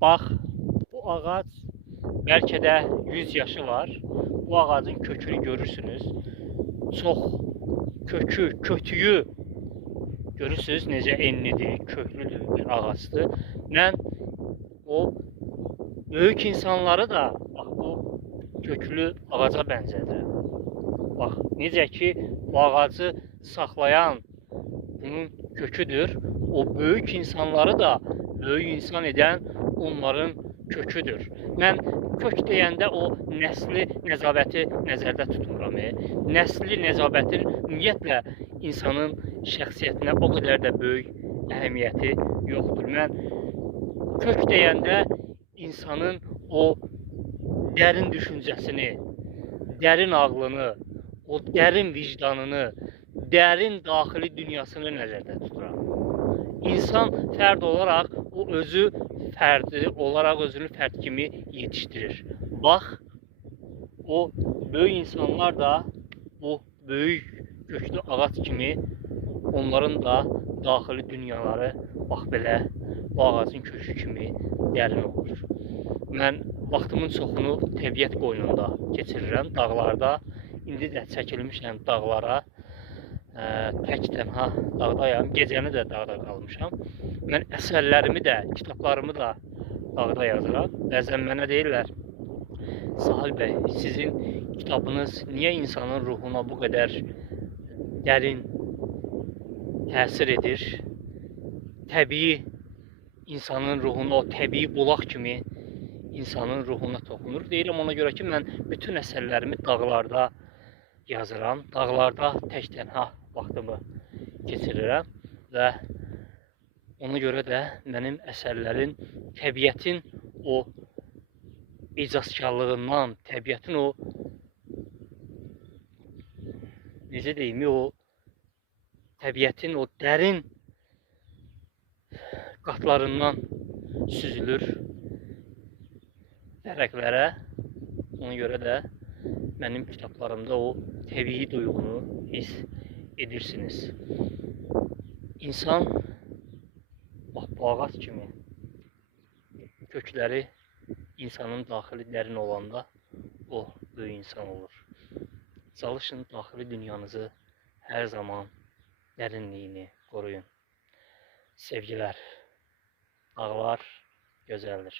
Bax, bu ağac bəlkə də 100 yaşı var. Bu ağacın kökünü görürsünüz. Çox kötüyü görürsünüz necə enlidir, köklüdür bir ağacdır. Mən o böyük insanları da bax bu köklü ağaca bənzədirəm. Bax, necə ki bu ağacı saxlayan bunun köküdür. O böyük insanları da böyük insan edən onların köküdür. Mən kök deyəndə o nəsli nəzabəti nəzərdə tutmuram. Nəsli nəzabətin ümumiyyətlə insanın şəxsiyyətinə o qədər də böyük əhəmiyyəti yoxdur. Mən kök deyəndə insanın o dərin düşüncəsini, dərin ağlını, o dərin vicdanını, dərin daxili dünyasını nəzərdə tuturam. İnsan fərd olaraq o özü fərdi olaraq özünü fərd kimi yetişdirir. Bax, o böyük insanlar da bu böyük köklü ağac kimi onların da daxili dünyaları bax belə bu ağacın kökü kimi dərin olur. Mən vaxtımın çoxunu təbiət qoynunda keçirirəm, dağlarda. İndi də çəkilmişəm dağlara. Tək tənha dağdayam. Gecəni də dağda qalmışam. Mən əsərlərimi də, kitablarımı da dağda yazıram. Bəzən mənə deyirlər, Sahil bəy, sizin kitabınız niyə insanın ruhuna bu qədər dərin təsir edir? Təbii insanın ruhuna, o təbii bulaq kimi insanın ruhuna toxunur. Deyirəm ona görə ki, mən bütün əsərlərimi dağlarda yazıram. Dağlarda tək tənha vaxtımı keçirirəm və ona görə də mənim əsərlərim təbiətin o icazkarlığından, təbiətin o necə deyim, o təbiətin o dərin qatlarından süzülür vərəqlərə. Ona görə də mənim kitablarımda o təbii duyğunu hiss edirsiniz. İnsan bax bu ağac kimi kökləri insanın daxili dərin olanda o böyük insan olur. Çalışın daxili dünyanızı hər zaman dərinliyini qoruyun. Sevgilər, dağlar gözəldir.